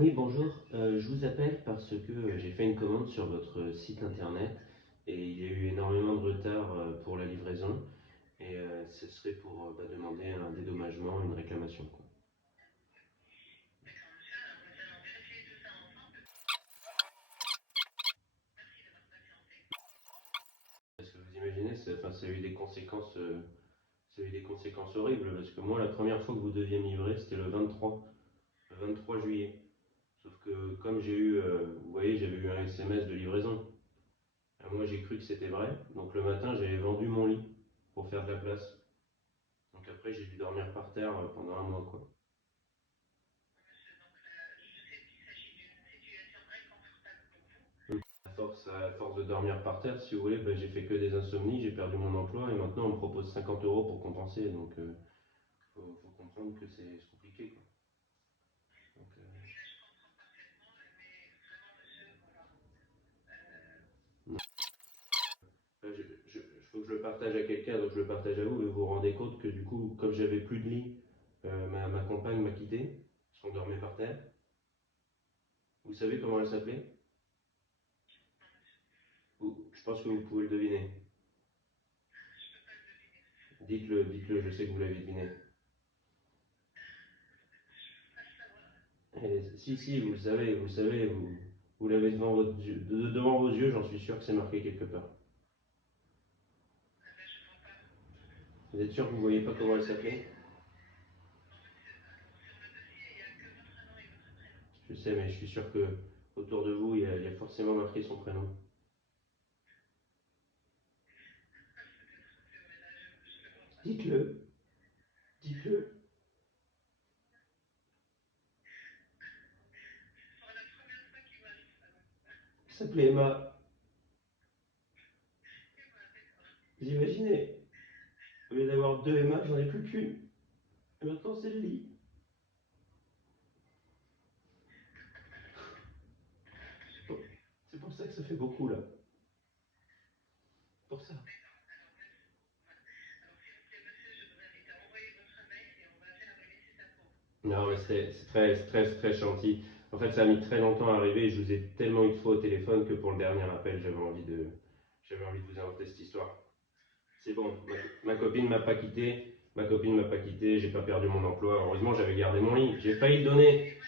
Oui, bonjour. Je vous appelle parce que j'ai fait une commande sur votre site internet et il y a eu énormément de retard pour la livraison et ce serait pour demander un dédommagement, une réclamation, quoi. Parce que vous imaginez, ça a eu des conséquences, ça a eu des conséquences horribles parce que moi, la première fois que vous deviez me livrer, c'était le 23 juillet. Sauf que comme vous voyez, j'avais eu un SMS de livraison. Moi, j'ai cru que c'était vrai. Donc le matin, j'avais vendu mon lit pour faire de la place. Donc après, j'ai dû dormir par terre pendant un mois, quoi. À force de dormir par terre, si vous voulez, j'ai fait que des insomnies, j'ai perdu mon emploi et maintenant on me propose 50 euros pour compenser. Donc faut comprendre que c'est compliqué, quoi. Donc, non. Là, faut que je le partage à quelqu'un, donc je le partage à vous et vous vous rendez compte que du coup, comme j'avais plus de lit, ma compagne m'a quitté parce qu'on dormait par terre. Vous savez comment elle s'appelait? Je pense que vous pouvez le deviner. Dites-le, je sais que vous l'avez deviné. Si, vous l'avez devant vos yeux, j'en suis sûr que c'est marqué quelque part. Vous êtes sûr que vous ne voyez pas comment elle s'appelait? Je sais, mais je suis sûr que autour de vous, il y a forcément marqué son prénom. Dites-le, dites-le. Elle s'appelait Emma. Vous imaginez, au lieu d'avoir deux Emma, j'en ai plus qu'une. Et maintenant, c'est le lit. C'est pour ça que ça fait beaucoup, là. Pour ça. Non, mais c'est très gentil. En fait, ça a mis très longtemps à arriver et je vous ai tellement eu de fois au téléphone que pour le dernier appel, j'avais envie de vous inventer cette histoire. C'est bon, ma copine m'a pas quitté, j'ai pas perdu mon emploi. Heureusement, j'avais gardé mon lit. J'ai failli le donner.